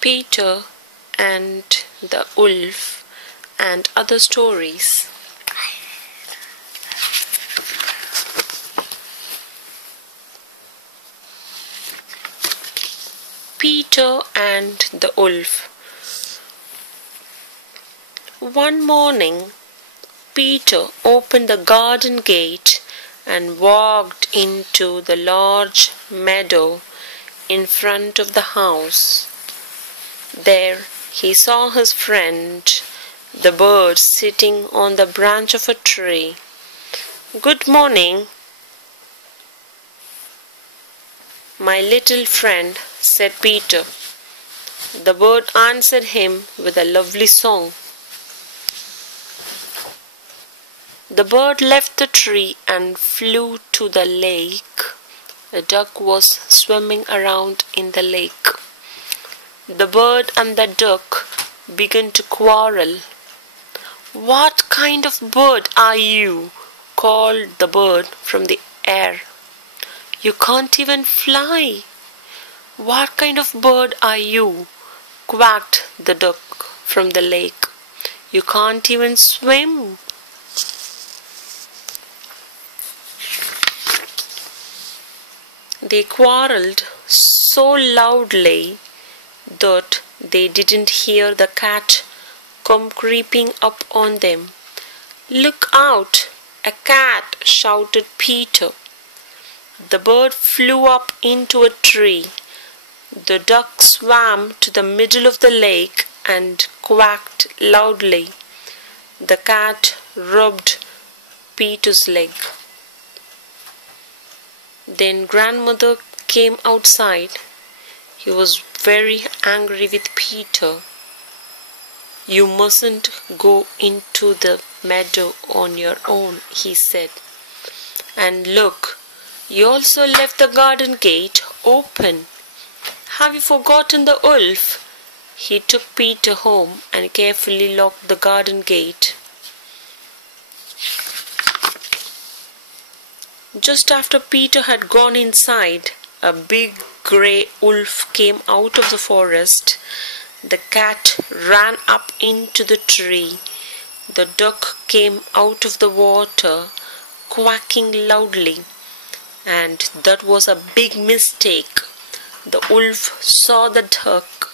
Peter and the Wolf and Other Stories. Peter and the Wolf. One morning, Peter opened the garden gate and walked into the large meadow in front of the house. There he saw his friend, the bird, sitting on the branch of a tree. "Good morning, my little friend," said Peter. The bird answered him with a lovely song. The bird left the tree and flew to the lake. A duck was swimming around in the lake. The bird and the duck began to quarrel. "What kind of bird are you?" called the bird from the air. "You can't even fly." "What kind of bird are you?" quacked the duck from the lake. "You can't even swim." They quarreled so loudly that they didn't hear the cat come creeping up on them. "Look out! A cat!" shouted Peter. The bird flew up into a tree. The duck swam to the middle of the lake and quacked loudly. The cat rubbed Peter's leg. Then grandmother came outside. He was very angry with Peter. "You mustn't go into the meadow on your own," he said. "And look, you also left the garden gate open. Have you forgotten the wolf?" He took Peter home and carefully locked the garden gate. Just after Peter had gone inside, a big grey wolf came out of the forest. The cat ran up into the tree. The duck came out of the water, quacking loudly. And that was a big mistake. The wolf saw the duck,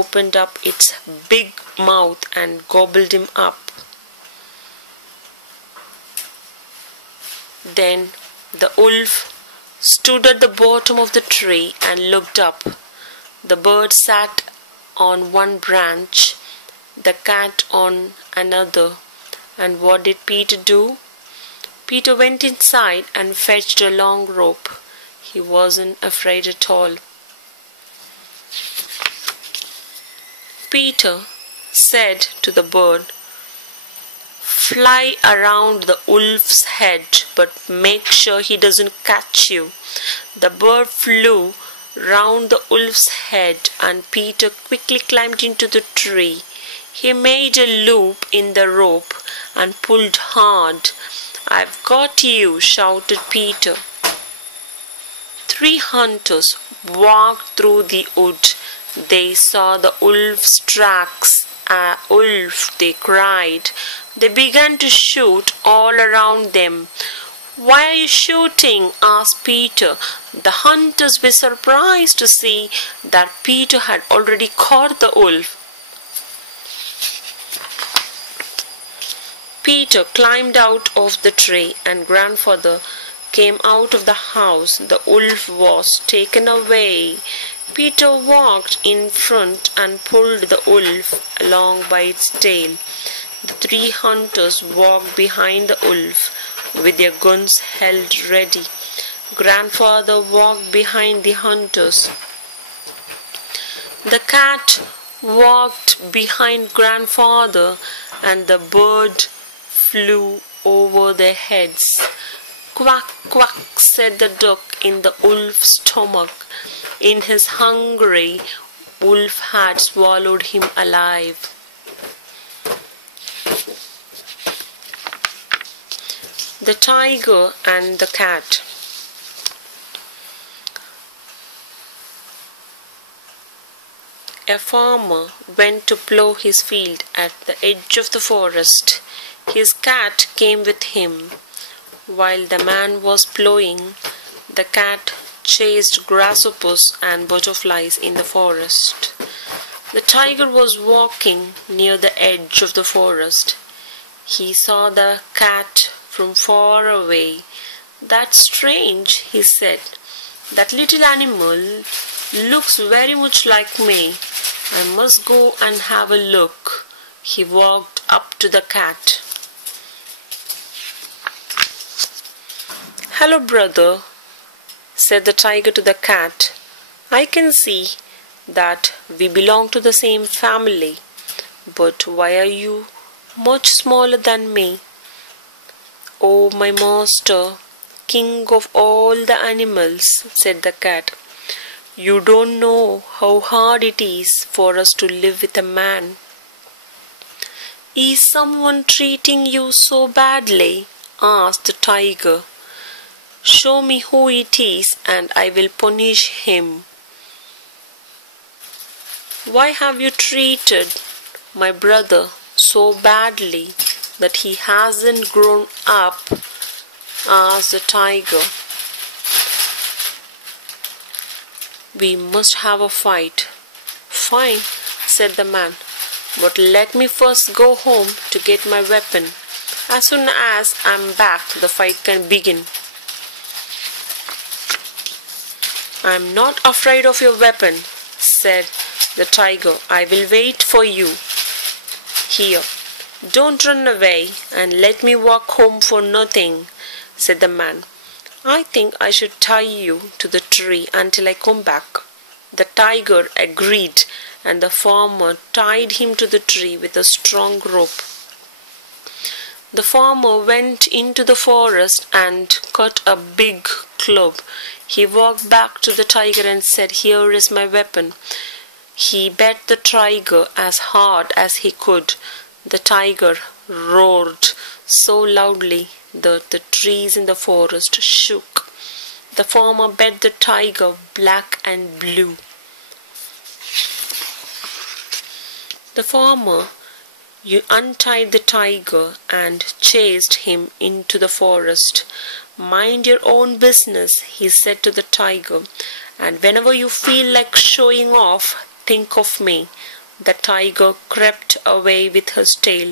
opened up its big mouth and gobbled him up. Then the wolf stood at the bottom of the tree and looked up. The bird sat on one branch, the cat on another. And what did Peter do? Peter went inside and fetched a long rope. He wasn't afraid at all. Peter said to the bird, "Fly around the wolf's head, but make sure he doesn't catch you." The bird flew round the wolf's head, and Peter quickly climbed into the tree. He made a loop in the rope and pulled hard. "I've got you," shouted Peter. 3 hunters walked through the wood. They saw the wolf's tracks. "Wolf!" they cried. They began to shoot all around them. "Why are you shooting?" asked Peter. The hunters were surprised to see that Peter had already caught the wolf. Peter climbed out of the tree and grandfather came out of the house. The wolf was taken away. Peter walked in front and pulled the wolf along by its tail. The 3 hunters walked behind the wolf with their guns held ready. Grandfather walked behind the hunters. The cat walked behind grandfather, and the bird flew over their heads. "Quack, quack," said the duck in the wolf's stomach. In his hungry, wolf had swallowed him alive. The Tiger and the Cat. A farmer went to plough his field at the edge of the forest. His cat came with him. While the man was ploughing, the cat chased grasshoppers and butterflies in the forest. The tiger was walking near the edge of the forest. He saw the cat from far away. "That's strange," he said. "That little animal looks very much like me. I must go and have a look." He walked up to the cat. "Hello, brother," said the tiger to the cat. "I can see that we belong to the same family, but why are you much smaller than me?" "Oh, my master, king of all the animals," said the cat, "you don't know how hard it is for us to live with a man." "Is someone treating you so badly?" asked the tiger. "Show me who it is and I will punish him." "Why have you treated my brother so badly that he hasn't grown up?" asked the tiger. "We must have a fight." "Fine," said the man, "but let me first go home to get my weapon. As soon as I'm back, the fight can begin." "I'm not afraid of your weapon," said the tiger. "I will wait for you here. Don't run away and let me walk home for nothing," said the man. "I think I should tie you to the tree until I come back." The tiger agreed, and the farmer tied him to the tree with a strong rope. The farmer went into the forest and cut a big club. He walked back to the tiger and said, "Here is my weapon." He beat the tiger as hard as he could. The tiger roared so loudly that the trees in the forest shook. The farmer beat the tiger black and blue. The farmer untied the tiger and chased him into the forest. "Mind your own business," he said to the tiger, "and whenever you feel like showing off, think of me." The tiger crept away with his tail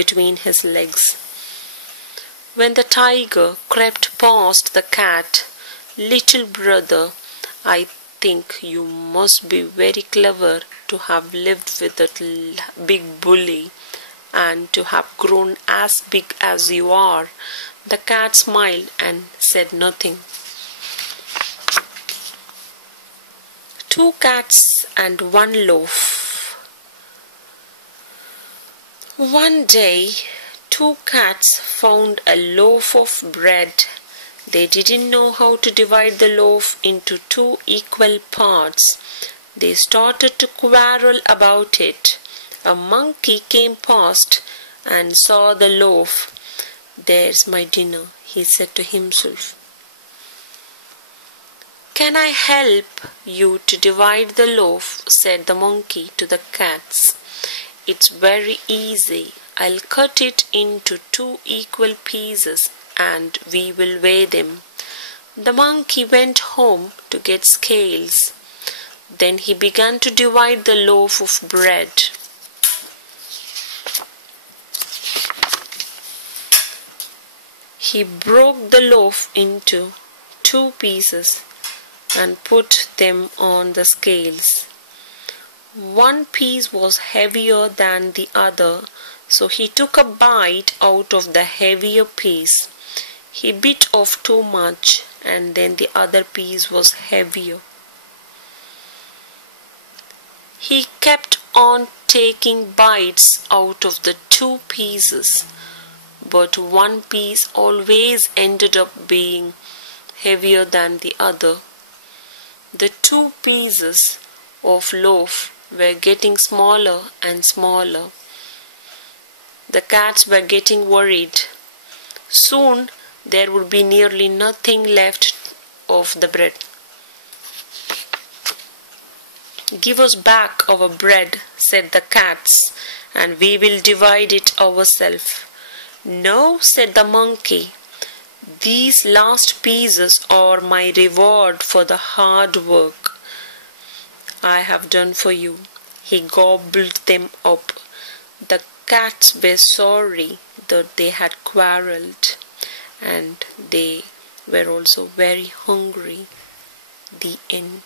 between his legs. When the tiger crept past the cat, "Little brother, I think you must be very clever to have lived with that big bully and to have grown as big as you are." The cat smiled and said nothing. Two cats and one loaf. One day, two cats found a loaf of bread. They didn't know how to divide the loaf into two equal parts. They started to quarrel about it. A monkey came past and saw the loaf. "There's my dinner," he said to himself. "Can I help you to divide the loaf?" said the monkey to the cats. "It's very easy. I'll cut it into two equal pieces and we will weigh them." The monkey went home to get scales. Then he began to divide the loaf of bread. He broke the loaf into two pieces and put them on the scales. One piece was heavier than the other, so he took a bite out of the heavier piece. He bit off too much, and then the other piece was heavier. He kept on taking bites out of the two pieces, but one piece always ended up being heavier than the other. The two pieces of loaf were getting smaller and smaller. The cats were getting worried. Soon there would be nearly nothing left of the bread. "Give us back our bread," said the cats, "and we will divide it ourselves." "No," said the monkey, "these last pieces are my reward for the hard work I have done for you." He gobbled them up. The cats were sorry that they had quarrelled, and they were also very hungry. The end.